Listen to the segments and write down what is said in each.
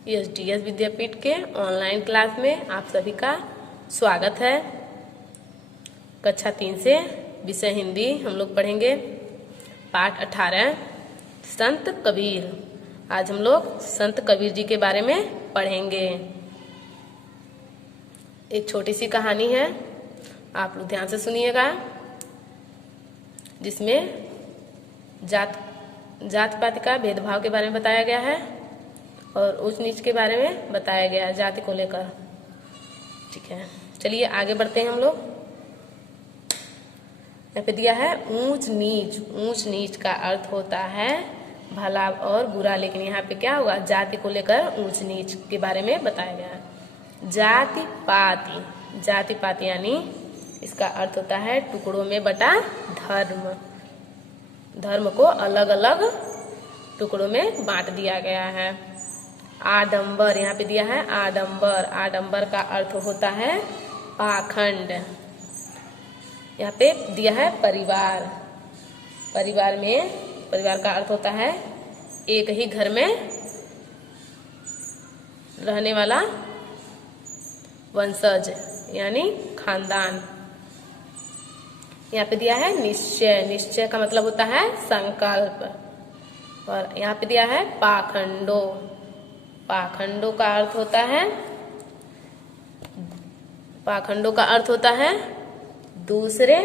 SDS विद्यापीठ के online class में आप सभी का स्वागत है। कक्षा 3 से विषय हिंदी हम लोग पढ़ेंगे। पाठ 18 संत कबीर। आज हम लोग संत कबीर जी के बारे में पढ़ेंगे। एक छोटी सी कहानी है, आप लोग ध्यान से सुनिएगा, जिसमें जात पात का भेदभाव के बारे में बताया गया है और ऊंच नीच के बारे में बताया गया है, जाति को लेकर। ठीक है, चलिए आगे बढ़ते हैं हम लोग। यहाँ पे दिया है ऊंच नीच। ऊंच नीच का अर्थ होता है भला और बुरा, लेकिन यहाँ पे क्या होगा, जाति को लेकर ऊंच नीच के बारे में बताया गया है। जाति पाति। जाति पाति यानी इसका अर्थ होता है टुकड़ों में बटा धर्म। धर्म को अलग अलग टुकड़ों में बांट दिया गया है। आडंबर, यहाँ पे दिया है आडंबर। आडंबर का अर्थ होता है पाखंड। यहाँ पे दिया है परिवार। परिवार का अर्थ होता है एक ही घर में रहने वाला वंशज यानी खानदान। यहाँ पे दिया है निश्चय। निश्चय का मतलब होता है संकल्प। और यहाँ पे दिया है पाखंडो। पाखंडो का अर्थ होता है दूसरे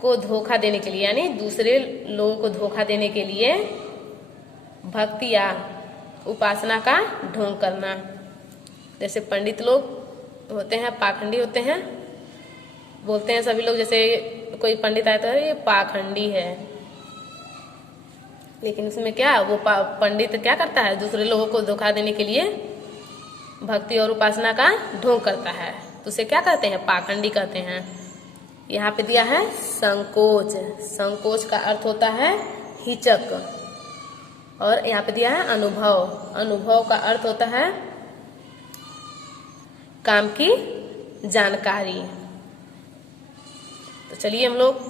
को धोखा देने के लिए, यानी दूसरे लोगों को धोखा देने के लिए भक्ति या उपासना का ढोंग करना। जैसे पंडित लोग होते हैं, पाखंडी होते हैं, बोलते हैं सभी लोग, जैसे कोई पंडित आया तो ये पाखंडी है, लेकिन उसमें क्या वो पंडित क्या करता है, दूसरे लोगों को धोखा देने के लिए भक्ति और उपासना का ढोंग करता है, तो उसे क्या कहते हैं, पाखंडी कहते हैं। यहाँ पे दिया है संकोच। संकोच का अर्थ होता है हिचक। और यहाँ पे दिया है अनुभव। अनुभव का अर्थ होता है काम की जानकारी। तो चलिए हम लोग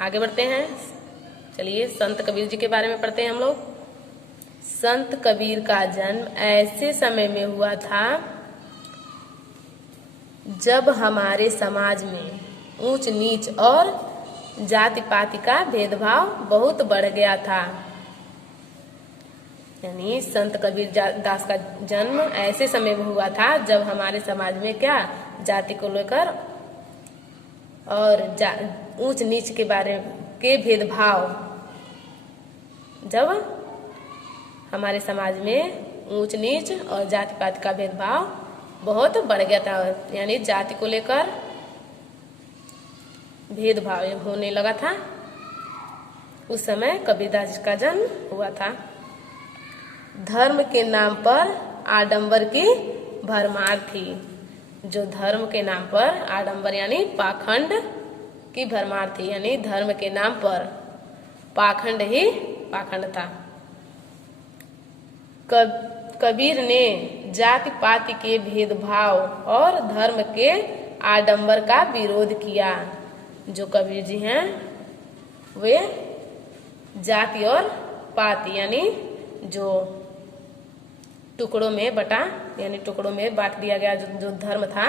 आगे बढ़ते हैं। चलिए संत कबीर जी के बारे में पढ़ते हैं हम लोग। संत कबीर का जन्म ऐसे समय में हुआ था जब हमारे समाज में ऊंच नीच और जाति पाति का भेदभाव बहुत बढ़ गया था। यानी संत कबीर दास का जन्म ऐसे समय में हुआ था जब हमारे समाज में क्या, जाति को लेकर और ऊंच नीच के बारे के भेदभाव, जब हमारे समाज में ऊंच नीच और जाति पाति का भेदभाव बहुत बढ़ गया था, यानी जाति को लेकर भेदभाव होने लगा था, उस समय कबीरदास का जन्म हुआ था। धर्म के नाम पर आडंबर की भरमार थी। जो धर्म के नाम पर आडंबर यानी पाखंड की भरमार थी, यानी धर्म के नाम पर पाखंड ही पाखंड था। कबीर ने जाति पाति के भेदभाव और धर्म के आडंबर का विरोध किया। जो कबीर जी हैं वे जाति और पाति यानी जो टुकड़ों में बटा, यानी टुकड़ों में बांट दिया गया जो धर्म था,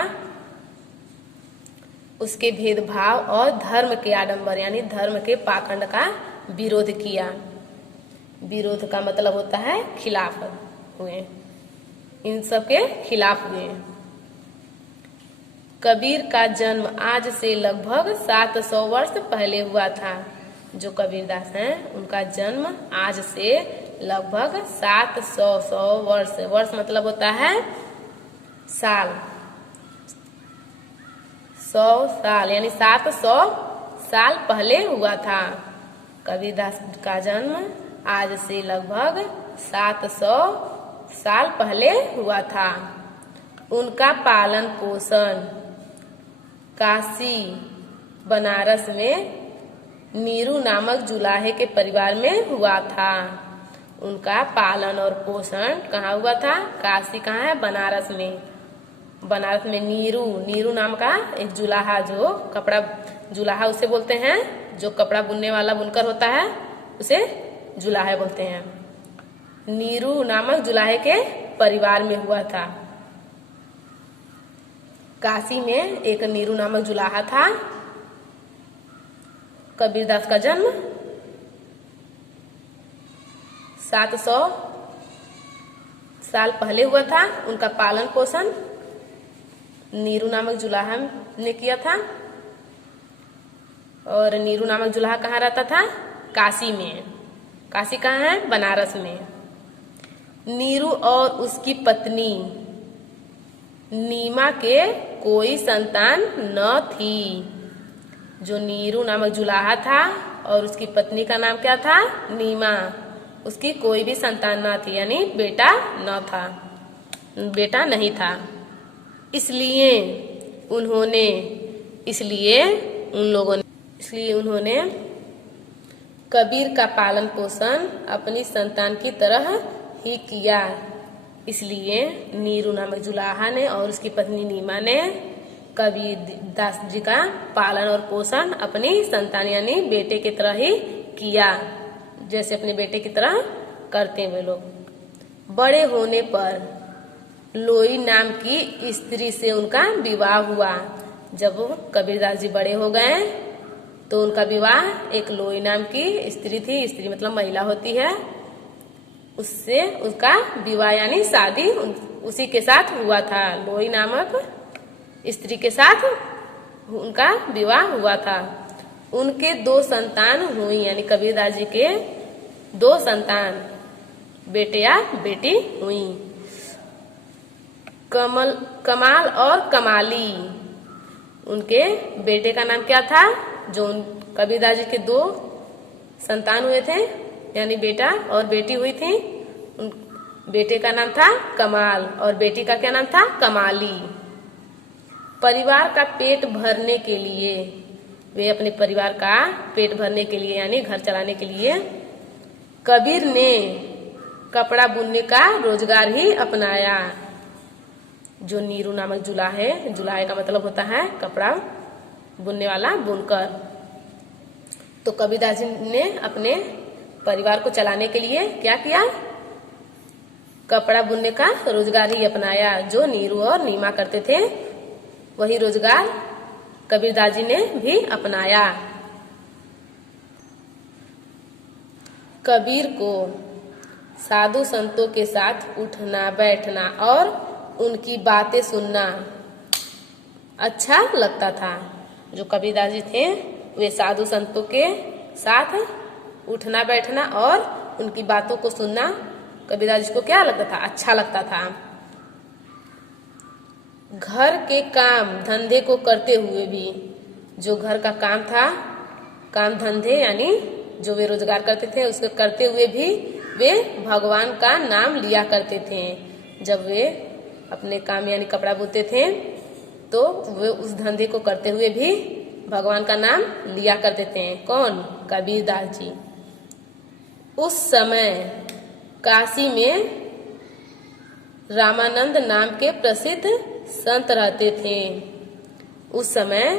उसके भेदभाव और धर्म के आडंबर यानी धर्म के पाखंड का विरोध किया। विरोध का मतलब होता है खिलाफ हुए, इन सब के खिलाफ हुए। कबीर का जन्म आज से लगभग 700 वर्ष पहले हुआ था। जो कबीरदास हैं उनका जन्म आज से लगभग 700 वर्ष मतलब होता है साल, 100 साल यानी 700 साल पहले हुआ था। कबीरदास का जन्म आज से लगभग 700 साल पहले हुआ था। उनका पालन पोषण काशी बनारस में नीरू नामक जुलाहे के परिवार में हुआ था। उनका पालन और पोषण कहाँ हुआ था, काशी कहाँ है, बनारस में। बनारस में नीरू नाम का एक जुलाहा, जो कपड़ा जुलाहा उसे बोलते हैं, जो कपड़ा बुनने वाला बुनकर होता है उसे जुलाहा बोलते हैं। नीरू नामक जुलाहे के परिवार में हुआ था। काशी में एक नीरू नामक जुलाहा था। कबीरदास का जन्म 700 साल पहले हुआ था। उनका पालन पोषण नीरू नामक जुलाहा ने किया था। और नीरू नामक जुलाहा कहाँ रहता था? काशी में। काशी कहाँ है? बनारस में। नीरू और उसकी पत्नी नीमा के कोई संतान न थी। जो नीरू नामक जुलाहा था और उसकी पत्नी का नाम क्या था? नीमा। उसकी कोई भी संतान न थी, यानी बेटा न था, बेटा नहीं था। इसलिए उन्होंने कबीर का पालन पोषण अपनी संतान की तरह ही किया। इसलिए नीरू नामक जुलाहा ने और उसकी पत्नी नीमा ने कबीरदास जी का पालन और पोषण अपनी संतान यानी बेटे की तरह ही किया, जैसे अपने बेटे की तरह करते हैं वे लोग। बड़े होने पर लोई नाम की स्त्री से उनका विवाह हुआ। जब कबीरदास जी बड़े हो गए तो उनका विवाह एक लोई नाम की स्त्री थी, स्त्री मतलब महिला होती है, उससे उसका विवाह यानी शादी उसी के साथ हुआ था। लोई नामक स्त्री के साथ उनका विवाह हुआ था। उनके 2 संतान हुई, यानी कबीरदास जी के 2 संतान बेटे या बेटी हुई, कमाल और कमाली। उनके बेटे का नाम क्या था? जो कबीरदास जी के 2 संतान हुए थे, यानी बेटा और बेटी हुई थी, उन बेटे का नाम था कमाल और बेटी का क्या नाम था? कमाली। परिवार का पेट भरने के लिए, वे अपने परिवार का पेट भरने के लिए यानी घर चलाने के लिए कबीर ने कपड़ा बुनने का रोजगार ही अपनाया। जो नीरू नामक जुलाहे का मतलब होता है कपड़ा बुनने वाला, बुनकर। तो कबीरदास जी ने अपने परिवार को चलाने के लिए क्या किया? कपड़ा बुनने का रोजगार ही अपनाया। जो नीरू और नीमा करते थे वही रोजगार कबीरदास जी ने भी अपनाया। कबीर को साधु संतों के साथ उठना बैठना और उनकी बातें सुनना अच्छा लगता था। जो कबीरदास जी थे वे साधु संतों के साथ उठना बैठना और उनकी बातों को सुनना कबीरदास जी को क्या लगता था? अच्छा लगता था। घर के काम धंधे को करते हुए भी, जो घर का काम था, काम धंधे यानी जो वे रोजगार करते थे उसको करते हुए भी वे भगवान का नाम लिया करते थे। जब वे अपने काम यानी कपड़ा बुनते थे तो वे उस धंधे को करते हुए भी भगवान का नाम लिया करते थे। कौन? कबीरदास जी। उस समय काशी में रामानंद नाम के प्रसिद्ध संत रहते थे। उस समय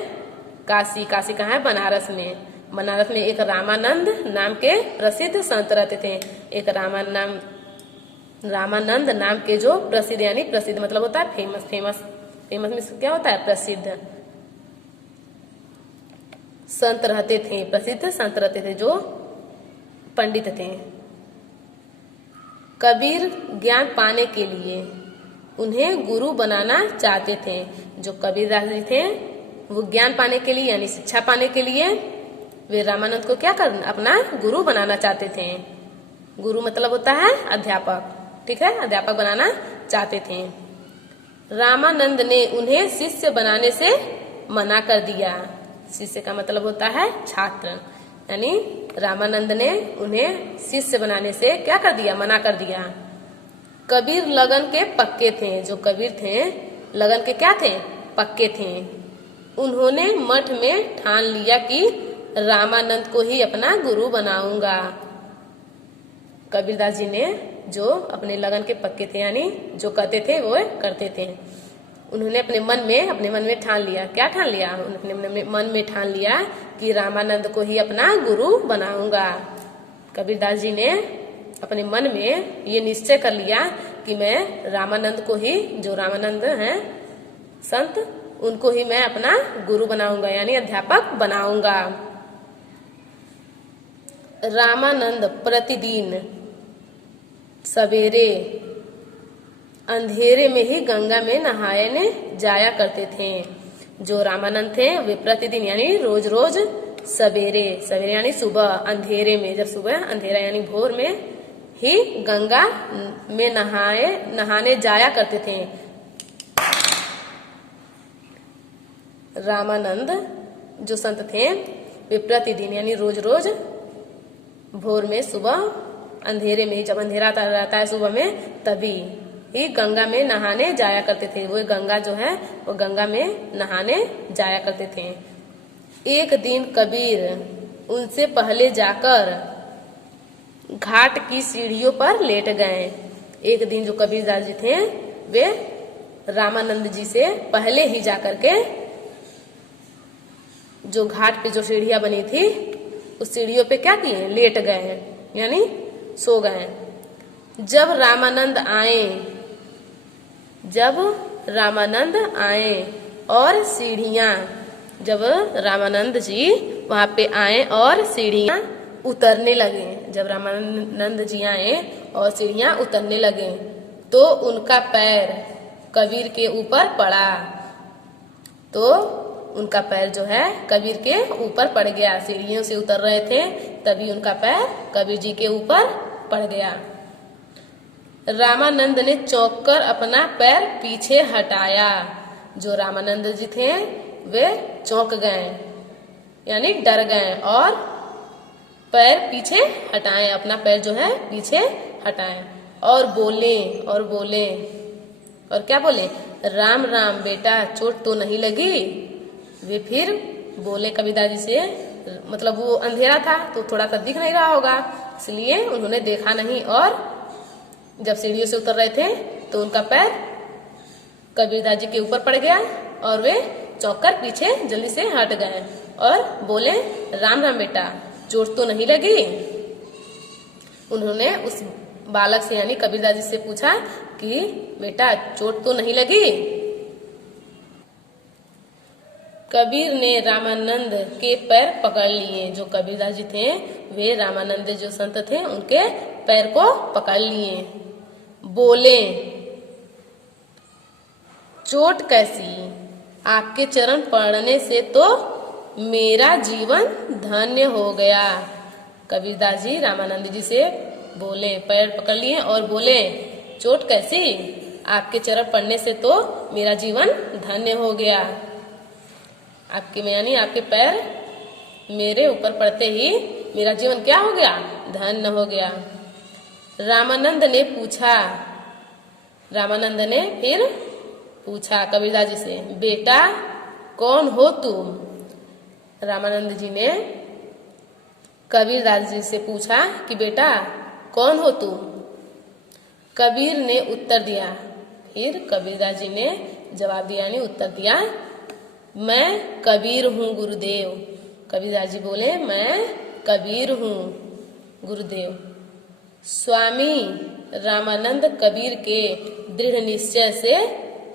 काशी कहाँ है? बनारस में। बनारस में एक रामानंद नाम के प्रसिद्ध संत रहते थे। एक रामानंद नाम के जो प्रसिद्ध यानी प्रसिद्ध मतलब होता है फेमस में क्या होता है? प्रसिद्ध संत रहते थे, प्रसिद्ध संत रहते थे जो पंडित थे। कबीर ज्ञान पाने के लिए उन्हें गुरु बनाना चाहते थे। जो कबीरदास जी थे वो ज्ञान पाने के लिए यानी शिक्षा पाने के लिए वे रामानंद को क्या करना? अपना गुरु बनाना चाहते थे। गुरु मतलब होता है अध्यापक, ठीक है? अध्यापक बनाना चाहते थे। रामानंद ने उन्हें शिष्य बनाने से मना कर दिया। शिष्य का मतलब होता है छात्र, यानी रामानंद ने उन्हें शिष्य बनाने से क्या कर दिया? मना कर दिया। कबीर लगन के पक्के थे। जो कबीर थे लगन के क्या थे? पक्के थे। उन्होंने मठ में ठान लिया कि रामानंद को ही अपना गुरु बनाऊंगा। कबीरदास जी ने जो अपने लगन के पक्के थे यानी जो कहते थे वो करते थे। उन्होंने अपने मन में ठान लिया। क्या ठान लिया? अपने मन में ठान लिया कि रामानंद को ही अपना गुरु बनाऊंगा। कबीरदास जी ने अपने मन में ये निश्चय कर लिया कि मैं रामानंद को ही, जो रामानंद हैं संत, उनको ही मैं अपना गुरु बनाऊंगा यानी अध्यापक बनाऊंगा। रामानंद प्रतिदिन सवेरे अंधेरे में ही गंगा में नहाने जाया करते थे। जो रामानंद थे वे प्रतिदिन यानी रोज रोज सवेरे, सवेरे यानी सुबह, अंधेरे में, जब सुबह अंधेरा यानी भोर में ही गंगा में नहाने जाया करते थे। रामानंद जो संत थे वे प्रतिदिन यानी रोज रोज भोर में, सुबह अंधेरे में, जब अंधेरा रहता है सुबह में, तभी ही गंगा में नहाने जाया करते थे। वो गंगा जो है वो गंगा में नहाने जाया करते थे। एक दिन कबीर उनसे पहले जाकर घाट की सीढ़ियों पर लेट गए। एक दिन जो कबीरदास जी थे वे रामानंद जी से पहले ही जाकर के जो घाट पे जो सीढ़ियां बनी थी उस सीढ़ियों पे क्या किए, लेट गए यानी सो गए। जब रामानंद आए और सीढ़ियां, जब रामानंद जी वहां पे आए और सीढ़ियां उतरने लगे, जब रामानंद जी आए और सीढ़ियां उतरने लगे तो उनका पैर कबीर के ऊपर पड़ा। तो उनका पैर जो है कबीर के ऊपर पड़ गया। सीढ़ियों से उतर रहे थे तभी उनका पैर कबीर जी के ऊपर पड़ गया। रामानंद ने चौंक कर अपना पैर पीछे हटाया। जो रामानंद जी थे वे चौंक गए यानी डर गए और पैर पीछे हटाए, अपना पैर जो है पीछे हटाए और बोले और क्या बोले, राम राम बेटा, चोट तो नहीं लगी। वे फिर बोले कबीरदास जी से, मतलब वो अंधेरा था तो थोड़ा सा दिख नहीं रहा होगा, इसलिए उन्होंने देखा नहीं। और जब सीढ़ियों से उतर रहे थे तो उनका पैर कबीरदास जी के ऊपर पड़ गया और वे चौंक कर पीछे जल्दी से हट गए और बोले, राम राम बेटा, चोट तो नहीं लगी। उन्होंने उस बालक से यानी कबीरदास जी से पूछा कि बेटा चोट तो नहीं लगी। कबीर ने रामानंद के पैर पकड़ लिए। जो कबीरदास जी थे वे रामानंद जो संत थे उनके पैर को पकड़ लिए। बोले, चोट कैसी, आपके चरण पड़ने से तो मेरा जीवन धन्य हो गया। कबीरदास जी रामानंद जी से बोले, पैर पकड़ लिए और बोले, चोट कैसी, आपके चरण पड़ने से तो मेरा जीवन धन्य हो गया। आपके यानी आपके पैर मेरे ऊपर पड़ते ही मेरा जीवन क्या हो गया, धन्य हो गया। रामानंद ने फिर पूछा कबीरदास जी से, बेटा कौन हो तुम। रामानंद जी ने कबीरदास जी से पूछा कि बेटा कौन हो तुम। कबीर ने उत्तर दिया, फिर कबीरदास जी ने जवाब दिया यानी उत्तर दिया, मैं कबीर हूँ गुरुदेव। कबीरदास जी बोले, मैं कबीर हूँ गुरुदेव। स्वामी रामानंद कबीर के दृढ़ निश्चय से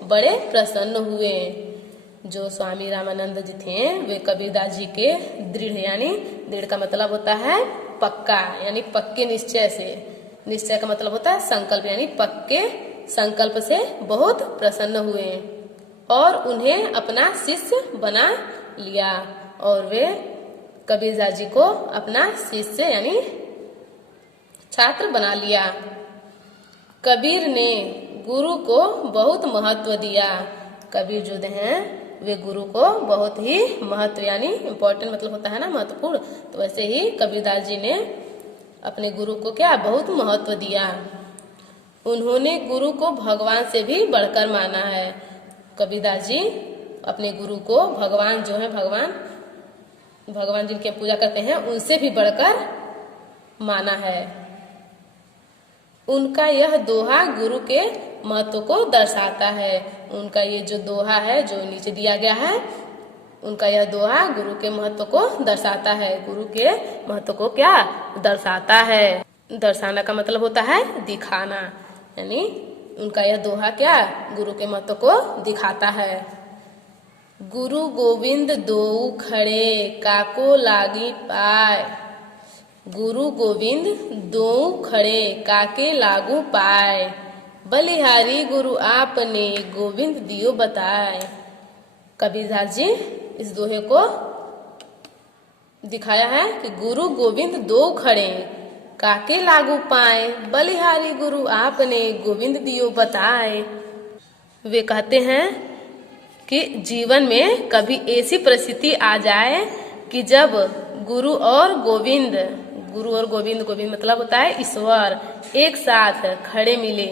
बड़े प्रसन्न हुए। जो स्वामी रामानंद जी थे वे कबीरदास जी के दृढ़ यानी दृढ़ का मतलब होता है पक्का यानी पक्के निश्चय से, निश्चय का मतलब होता है संकल्प यानी पक्के संकल्प से बहुत प्रसन्न हुए और उन्हें अपना शिष्य बना लिया। और वे कबीरदास जी को अपना शिष्य यानी छात्र बना लिया। कबीर ने गुरु को बहुत महत्व दिया। कबीर जो हैं वे गुरु को बहुत ही महत्व यानी इम्पोर्टेंट मतलब होता है ना महत्वपूर्ण, तो वैसे ही कबीरदास जी ने अपने गुरु को क्या बहुत महत्व दिया। उन्होंने गुरु को भगवान से भी बढ़कर माना है। कबीरदास जी अपने गुरु को भगवान जो है भगवान जिनकी पूजा करते हैं उनसे भी बढ़कर माना है। उनका यह दोहा गुरु के महत्व को दर्शाता है। उनका ये जो दोहा है जो नीचे दिया गया है, उनका यह दोहा गुरु के महत्व को दर्शाता है। गुरु के महत्व को क्या दर्शाता है। दर्शाना का मतलब होता है दिखाना, यानी उनका यह दोहा क्या गुरु के महत्व को दिखाता है। गुरु गोविंद दोऊ खड़े काको लागी पाए, गुरु गोविंद दोऊ खड़े काके लागू पाए, बलिहारी गुरु आपने गोविंद दियो बताए। कबीरदास जी इस दोहे को दिखाया है कि गुरु गोविंद दो खड़े काके लागू पाए, बलिहारी गुरु आपने गोविंद दियो बताए। वे कहते हैं कि जीवन में कभी ऐसी परिस्थिति आ जाए कि जब गुरु और गोविंद, गुरु और गोविंद, गोविंद मतलब होता है ईश्वर, एक साथ खड़े मिले।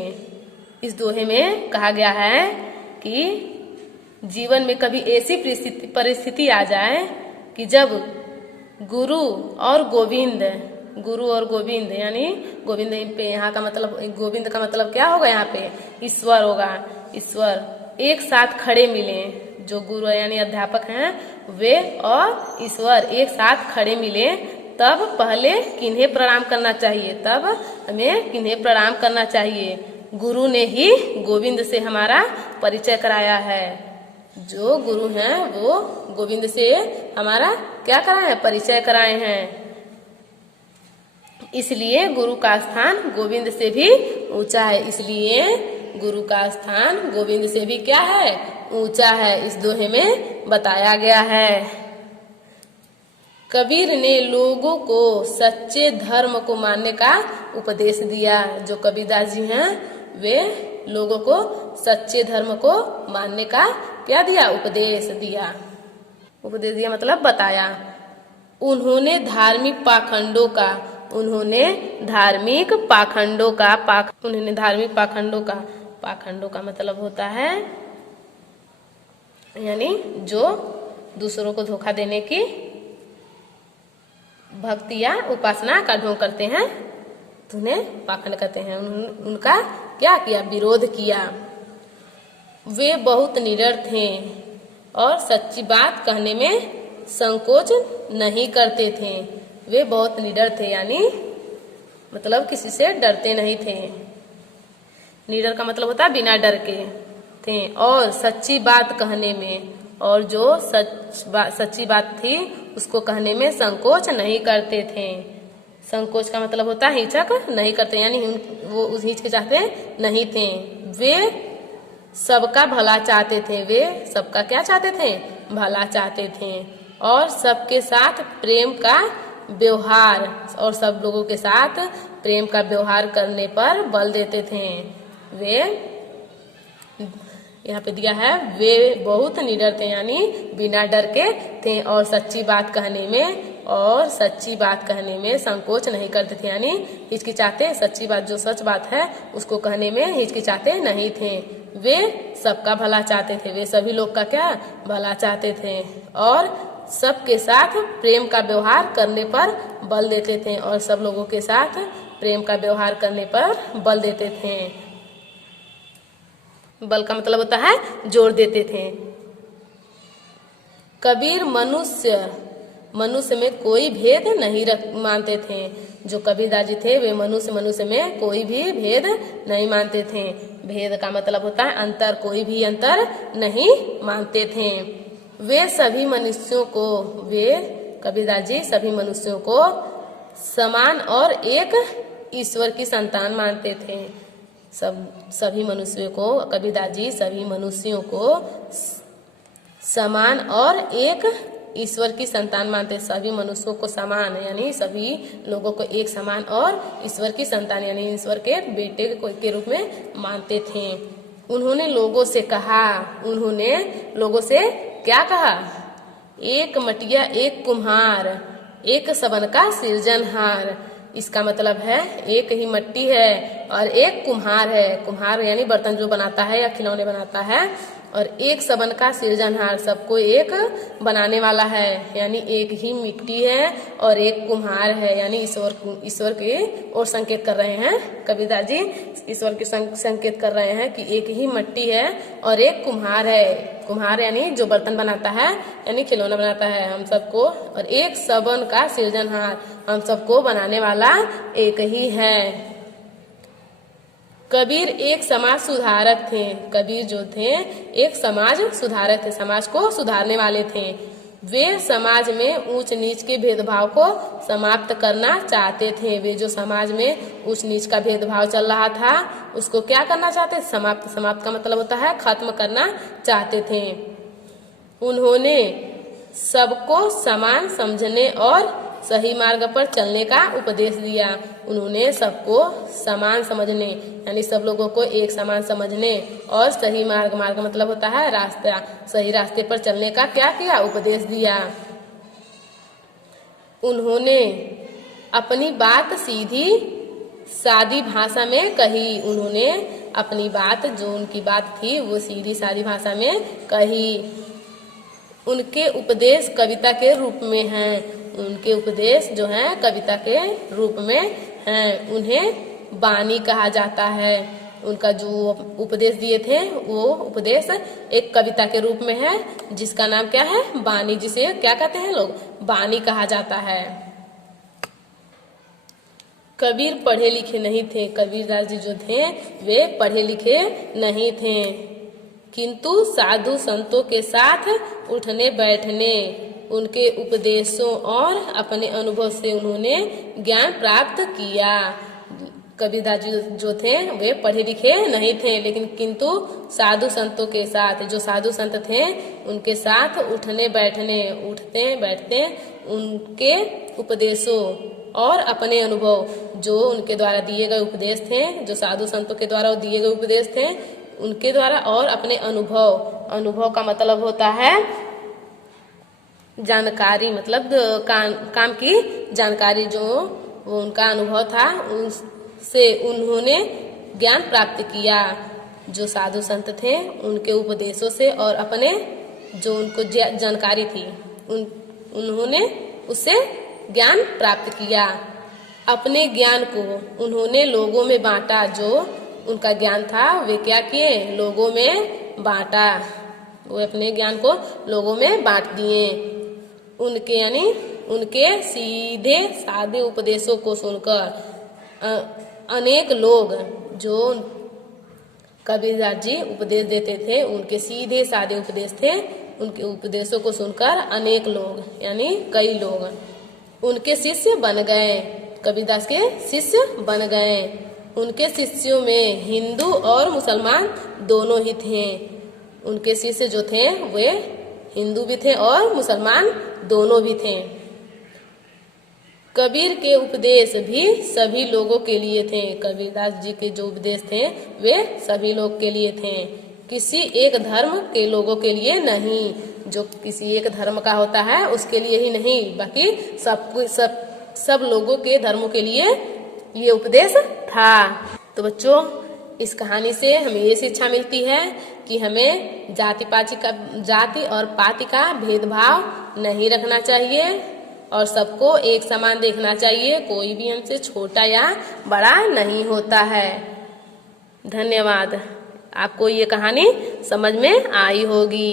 इस दोहे में कहा गया है कि जीवन में कभी ऐसी परिस्थिति आ जाए कि जब गुरु और गोविंद, गुरु और गोविंद यानी गोविंद पे यहाँ का मतलब, गोविंद का मतलब क्या होगा यहाँ पे ईश्वर होगा। ईश्वर एक साथ खड़े मिले, जो गुरु यानी अध्यापक हैं वे और ईश्वर एक साथ खड़े मिले, तब पहले किन्हें प्रणाम करना चाहिए, तब हमें किन्हें प्रणाम करना चाहिए। गुरु ने ही गोविंद से हमारा परिचय कराया है। जो गुरु हैं वो गोविंद से हमारा क्या कराए हैं, परिचय कराए हैं। इसलिए गुरु का स्थान गोविंद से भी ऊंचा है, इसलिए गुरु का स्थान गोविंद से भी क्या है, ऊंचा है। इस दोहे में बताया गया है। कबीर ने लोगों को सच्चे धर्म को मानने का उपदेश दिया। जो कबीरदास जी हैं वे लोगों को सच्चे धर्म को मानने का क्या दिया, उपदेश दिया। उपदेश दिया मतलब बताया। उन्होंने धार्मिक पाखंडों का, उन्होंने धार्मिक पाखंडों का, उन्होंने धार्मिक पाखंडों का, पाखंडों का मतलब होता है यानी जो दूसरों को धोखा देने की भक्ति या उपासना का ढोंग करते हैं तो उन्हें पाखंड कहते हैं। उनका क्या किया, विरोध किया। वे बहुत निडर थे और सच्ची बात कहने में संकोच नहीं करते थे। वे बहुत निडर थे यानी मतलब किसी से डरते नहीं थे। निडर का मतलब होता है बिना डर के थे, और सच्ची बात कहने में, और जो सच्ची बात थी उसको कहने में संकोच नहीं करते थे। संकोच का मतलब होता है हिचक नहीं करते, यानी वो उस हिचकिचाते नहीं थे। वे सबका भला चाहते थे, वे सबका क्या चाहते थे, भला चाहते थे, और सबके साथ प्रेम का व्यवहार, और सब लोगों के साथ प्रेम का व्यवहार करने पर बल देते थे। वे यहाँ पे दिया है वे बहुत निडर थे यानी बिना डर के थे, और सच्ची बात कहने में, और सच्ची बात कहने में संकोच नहीं करते थे, यानी हिचकिचाते, सच्ची बात जो सच बात है उसको कहने में हिचकिचाते नहीं थे। वे सबका भला चाहते थे, वे सभी लोग का क्या भला चाहते थे, और सबके साथ प्रेम का व्यवहार करने पर बल देते थे, और सब लोगों के साथ प्रेम का व्यवहार करने पर बल देते थे। बल का मतलब होता है जोर देते थे। कबीर मनुष्य में कोई भेद नहीं मानते थे। जो कबीरदास जी थे वे मनुष्य में कोई भी भेद नहीं मानते थे। भेद का मतलब होता है अंतर, कोई भी अंतर नहीं मानते थे। वे सभी मनुष्यों को, वे कबीरदास जी सभी मनुष्यों को समान और एक ईश्वर की संतान मानते थे। सभी मनुष्यों को, कबीरदास जी सभी मनुष्यों को समान और एक ईश्वर की संतान मानते। सभी मनुष्यों को समान यानी सभी लोगों को एक समान और ईश्वर की संतान यानी ईश्वर के बेटे के रूप में मानते थे। उन्होंने लोगों से कहा, उन्होंने लोगों से क्या कहा, एक मटिया एक कुम्हार, एक सबन का सृजनहार। इसका मतलब है एक ही मट्टी है, और एक कुम्हार है। कुम्हार यानी बर्तन जो बनाता है या खिलौने बनाता है। और एक सबन का सृजनहार, सबको एक बनाने वाला है, यानी एक ही मिट्टी है और एक कुम्हार है, यानी ईश्वर की ओर संकेत कर रहे हैं कबीरदास जी। ईश्वर के संकेत कर रहे हैं कि एक ही मिट्टी है और एक कुम्हार है। कुम्हार यानी जो बर्तन बनाता है, यानी खिलौना बनाता है हम सबको, और एक सबन का सृजनहार, हम सबको बनाने वाला एक ही है। कबीर एक समाज सुधारक थे। कबीर जो थे एक समाज सुधारक थे, समाज को सुधारने वाले थे। वे समाज में ऊंच नीच के भेदभाव को समाप्त करना चाहते थे। वे जो समाज में ऊंच नीच का भेदभाव चल रहा था उसको क्या करना चाहते? समाप्त। समाप्त का मतलब होता है खत्म करना चाहते थे। उन्होंने सबको समान समझने और सही मार्ग पर चलने का उपदेश दिया। उन्होंने सबको समान समझने, यानी सब लोगों को एक समान समझने, और सही मार्ग, मार्ग मतलब होता है रास्ता, सही रास्ते पर चलने का क्या किया? उपदेश दिया। उन्होंने अपनी बात सीधी सादी भाषा में कही। उन्होंने अपनी बात, जो उनकी बात थी, वो सीधी सादी भाषा में कही। उनके उपदेश कविता के रूप में हैं। उनके उपदेश जो हैं कविता के रूप में हैं। उन्हें बानी कहा जाता है। उनका जो उपदेश दिए थे वो उपदेश एक कविता के रूप में है, जिसका नाम क्या है? बानी। जिसे क्या कहते हैं लोग? बानी कहा जाता है। कबीर पढ़े लिखे नहीं थे। कबीरदास जी जो थे वे पढ़े लिखे नहीं थे, किंतु साधु संतों के साथ उठने बैठने, उनके उपदेशों और अपने अनुभव से उन्होंने ज्ञान प्राप्त किया। कबीरदास जी जो थे वे पढ़े लिखे नहीं थे, लेकिन किंतु साधु संतों के साथ, जो साधु संत थे उनके साथ उठने बैठने, उठते बैठते उनके उपदेशों और अपने अनुभव, जो उनके द्वारा दिए गए उपदेश थे, जो साधु संतों के द्वारा दिए गए उपदेश थे उनके द्वारा, और अपने अनुभव। अनुभव का मतलब होता है जानकारी, मतलब काम की जानकारी, जो वो उनका अनुभव था उनसे उन्होंने ज्ञान प्राप्त किया। जो साधु संत थे उनके उपदेशों से और अपने जो उनको जानकारी थी उन्होंने उससे ज्ञान प्राप्त किया। अपने ज्ञान को उन्होंने लोगों में बांटा। जो उनका ज्ञान था वे क्या किए? लोगों में बांटा। वो अपने ज्ञान को लोगों में बांट दिए। उनके यानी उनके सीधे सादे उपदेशों को सुनकर अनेक लोग, जो कबीरदास जी उपदेश देते थे, उनके सीधे सादे उपदेश थे, उनके उपदेशों को सुनकर अनेक लोग यानी कई लोग उनके शिष्य बन गए। कबीरदास के शिष्य बन गए। उनके शिष्यों में हिंदू और मुसलमान दोनों ही थे। उनके शिष्य जो थे वे हिंदू भी थे और मुसलमान दोनों भी थे। कबीर के उपदेश भी सभी लोगों के लिए थे। कबीरदास जी के जो उपदेश थे वे सभी लोग के लिए थे, किसी एक धर्म के लोगों के लिए नहीं। जो किसी एक धर्म का होता है उसके लिए ही नहीं, बाकी सब लोगों के धर्मों के लिए ये उपदेश था। तो बच्चों, इस कहानी से हमें ये शिक्षा मिलती है कि हमें जाति और पाति का भेदभाव नहीं रखना चाहिए और सबको एक समान देखना चाहिए। कोई भी हमसे छोटा या बड़ा नहीं होता है। धन्यवाद। आपको ये कहानी समझ में आई होगी।